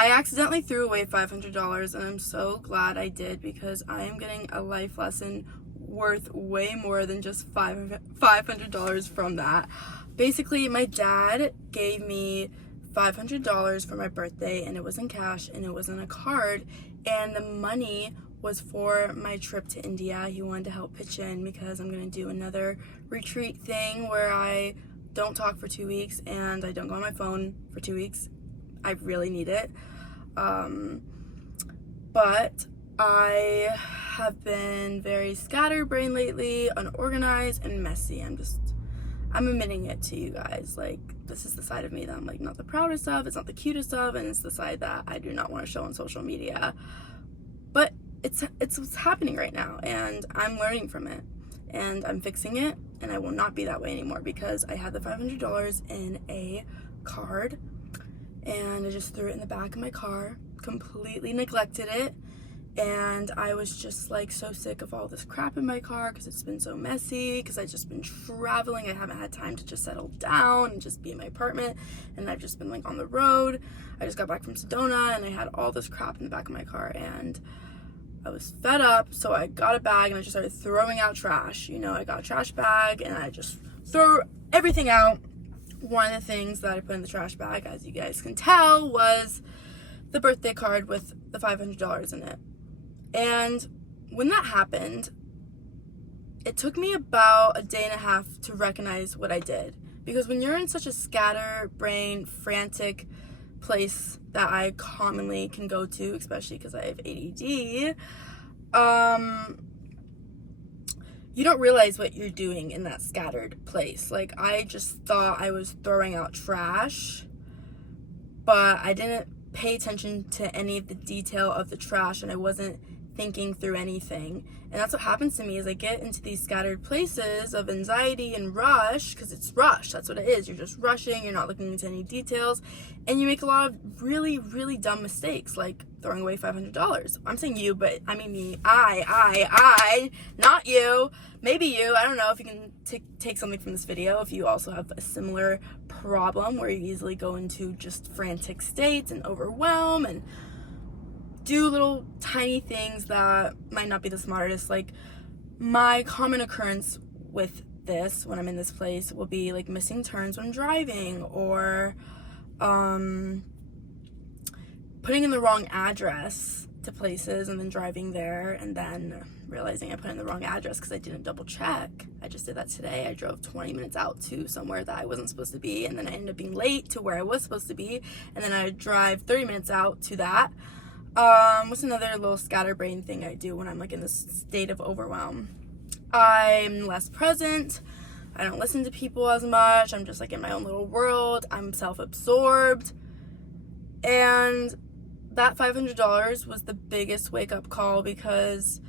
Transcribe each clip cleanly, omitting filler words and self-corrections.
I accidentally threw away $500, and I'm so glad I did, because I am getting a life lesson worth way more than just $500 from that. Basically, my dad gave me $500 for my birthday, and it was in cash, and it was in a card, and the money was for my trip to India. He wanted to help pitch in because I'm going to do another retreat thing where I don't talk for 2 weeks and I don't go on my phone for 2 weeks. I really need it. But I have been very scatterbrained lately, unorganized, and messy. I'm admitting it to you guys. Like, this is the side of me that I'm like not the proudest of, it's not the cutest of, and it's the side that I do not want to show on social media. But it's what's happening right now, and I'm learning from it, and I'm fixing it, and I will not be that way anymore, because I had the $500 in a card, and I just threw it in the back of my car, completely neglected it, and I was just like so sick of all this crap in my car because it's been so messy, because I've just been traveling. I haven't had time to just settle down and just be in my apartment, and I've just been like on the road. I just got back from Sedona, and I had all this crap in the back of my car, and I was fed up, so I got a bag and I just started throwing out trash. I got a trash bag and I just threw everything out. One of the things that I put in the trash bag, as you guys can tell, was the birthday card with the $500 in it. And when that happened, it took me about a day and a half to recognize what I did. Because when you're in such a scatterbrained, frantic place that I commonly can go to, especially because I have ADD, you don't realize what you're doing in that scattered place. Like, I just thought I was throwing out trash, but I didn't pay attention to any of the detail of the trash, and I wasn't thinking through anything. And that's what happens to me, is I get into these scattered places of anxiety and rush, because it's rush. That's what it is. You're just rushing. You're not looking into any details, and you make a lot of really, really dumb mistakes, like throwing away $500. I'm saying you, but I mean me. I, not you. Maybe you. I don't know if you can take something from this video, if you also have a similar problem where you easily go into just frantic states and overwhelm and do little tiny things that might not be the smartest. Like, my common occurrence with this when I'm in this place will be like missing turns when driving, or putting in the wrong address to places and then driving there and then realizing I put in the wrong address because I didn't double check. I just did that today. I drove 20 minutes out to somewhere that I wasn't supposed to be, and then I ended up being late to where I was supposed to be, and then I would drive 30 minutes out to that. What's another little scatterbrain thing I do when I'm like in this state of overwhelm? I'm less present. I don't listen to people as much. I'm just like in my own little world. I'm self-absorbed. And that $500 was the biggest wake-up call, because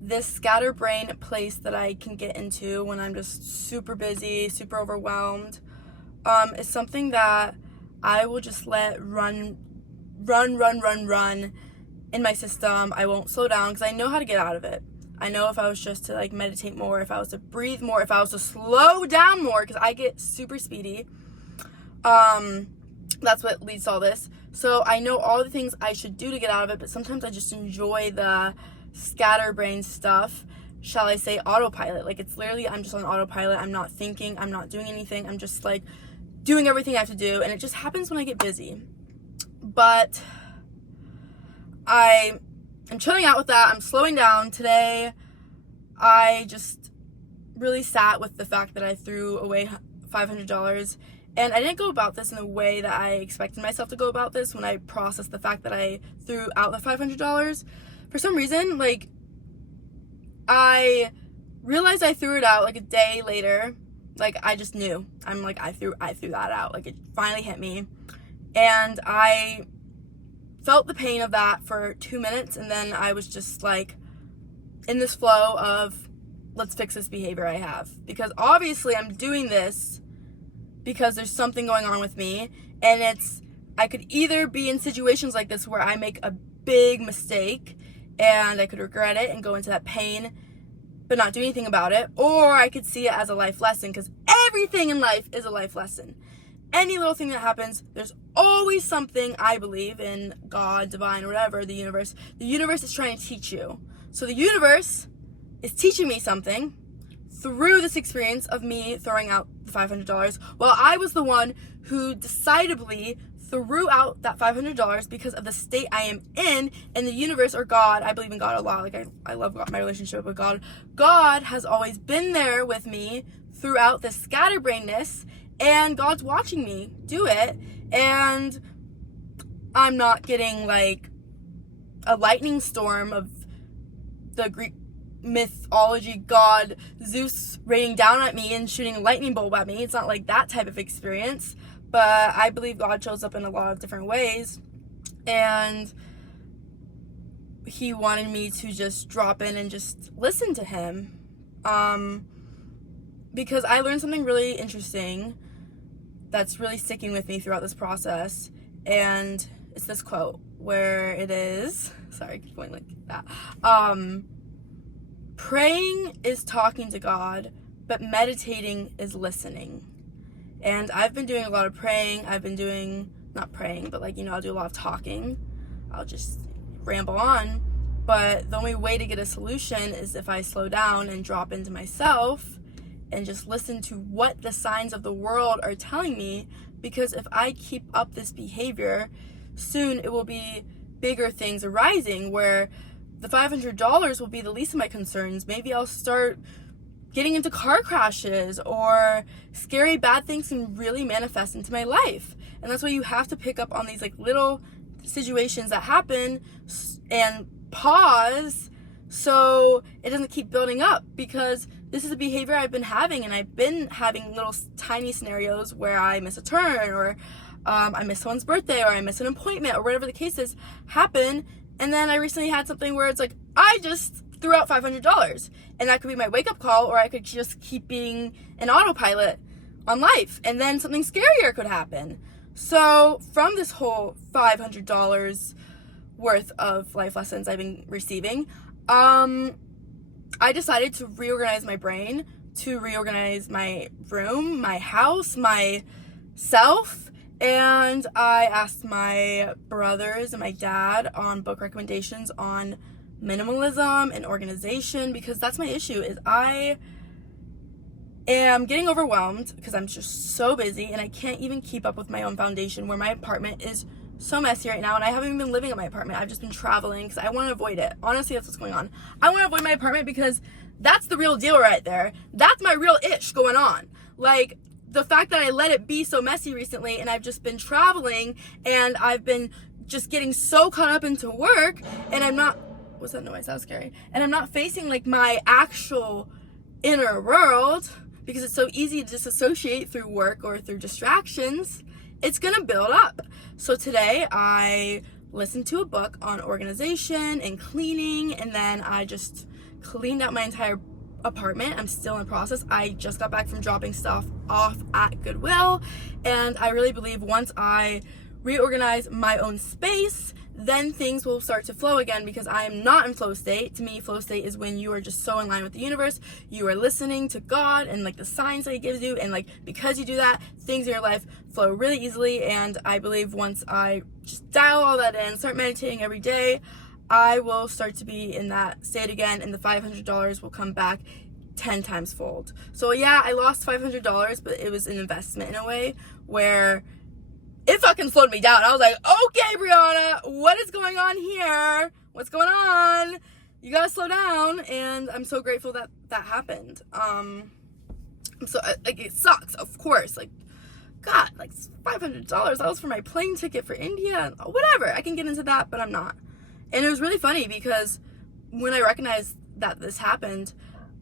this scatterbrain place that I can get into when I'm just super busy, super overwhelmed, is something that I will just let run in my system. I won't slow down because I know how to get out of it. I know if I was just to like meditate more, if I was to breathe more, if I was to slow down more, because I get super speedy, that's what leads to all this. So I know all the things I should do to get out of it, but sometimes I just enjoy the scatterbrain stuff, shall I say autopilot. Like, it's literally, I'm just on autopilot. I'm not thinking, I'm not doing anything. I'm just like doing everything I have to do, and it just happens when I get busy. But I am chilling out with that. I'm slowing down. Today, I just really sat with the fact that I threw away $500, and I didn't go about this in the way that I expected myself to go about this when I processed the fact that I threw out the $500. For some reason, like, I realized I threw it out like a day later. Like, I just knew. I'm like, I threw that out. Like, it finally hit me. And I felt the pain of that for 2 minutes, and then I was just like in this flow of, let's fix this behavior I have. Because obviously I'm doing this because there's something going on with me, and I could either be in situations like this where I make a big mistake and I could regret it and go into that pain but not do anything about it, or I could see it as a life lesson, because everything in life is a life lesson. any little thing that happens, there's always something. I believe in God, divine, whatever, the universe. The universe is trying to teach you. So the universe is teaching me something through this experience of me throwing out the $500, while I was the one who decidedly threw out that $500 because of the state I am in, and the universe, or God, I believe in God a lot, like I love God, my relationship with God. God has always been there with me throughout this scatterbrainness, and God's watching me do it, and I'm not getting like a lightning storm of the Greek mythology god Zeus raining down at me and shooting a lightning bolt at me. It's not like that type of experience, but I believe God shows up in a lot of different ways, and he wanted me to just drop in and just listen to him, because I learned something really interesting that's really sticking with me throughout this process, and it's this quote where it is, sorry, I keep going like that, praying is talking to God, but meditating is listening. And I've been doing a lot of praying. I've been doing, not praying, but like, I'll do a lot of talking. I'll just ramble on. But the only way to get a solution is if I slow down and drop into myself and just listen to what the signs of the world are telling me. Because if I keep up this behavior, soon it will be bigger things arising where the $500 will be the least of my concerns. Maybe I'll start getting into car crashes, or scary bad things can really manifest into my life. And that's why you have to pick up on these like little situations that happen and pause so it doesn't keep building up, because this is a behavior I've been having, and I've been having little tiny scenarios where I miss a turn, or I miss someone's birthday, or I miss an appointment, or whatever the case is, happen. And then I recently had something where it's like, I just threw out $500. And that could be my wake-up call, or I could just keep being an autopilot on life. And then something scarier could happen. So from this whole $500 worth of life lessons I've been receiving, I decided to reorganize my brain, to reorganize my room, my house, myself. And I asked my brothers and my dad on book recommendations on minimalism and organization, because that's my issue, is I am getting overwhelmed because I'm just so busy and I can't even keep up with my own foundation, where my apartment is so messy right now, and I haven't even been living at my apartment. I've just been traveling because I want to avoid it. Honestly, that's what's going on. I want to avoid my apartment because that's the real deal right there. That's my real ish going on. Like, the fact that I let it be so messy recently, and I've just been traveling, and I've been just getting so caught up into work, and I'm not, what's that noise? That was scary. And I'm not facing like my actual inner world, because it's so easy to disassociate through work or through distractions. It's gonna build up. So today I listened to a book on organization and cleaning, and then I just cleaned out my entire apartment. I'm still in the process. I just got back from dropping stuff off at Goodwill, and I really believe once I reorganize my own space, then things will start to flow again, because I am not in flow state. To me, flow state is when you are just so in line with the universe, you are listening to God and like the signs that he gives you, and like because you do that, things in your life flow really easily. And I believe once I just dial all that in, start meditating every day, I will start to be in that state again, and the $500 will come back 10 times fold. So yeah, I lost $500, but it was an investment in a way where it fucking slowed me down. I was like, okay, Brianna, what is going on here? What's going on? You gotta slow down. And I'm so grateful that that happened. So like, it sucks, of course. Like, God, like $500. That was for my plane ticket for India. Whatever. I can get into that, but I'm not. And it was really funny because when I recognized that this happened,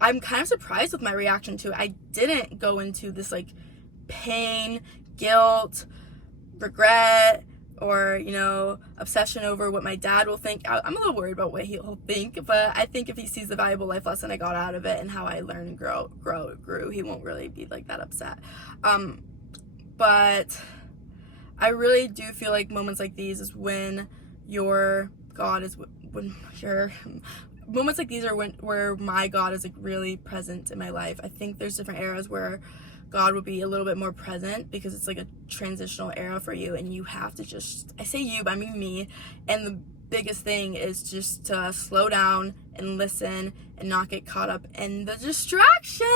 I'm kind of surprised with my reaction to it. I didn't go into this like pain, guilt, regret, or obsession over what my dad will think. I'm a little worried about what he'll think, but I think if he sees the valuable life lesson I got out of it and how I learned and grew, he won't really be like that upset. But I really do feel like moments like these is when your God is, when your moments like these are where my God is like really present in my life. I think there's different eras where God would be a little bit more present, because it's like a transitional era for you, and you have to just, I say you, but I mean me, and the biggest thing is just to slow down and listen and not get caught up in the distractions.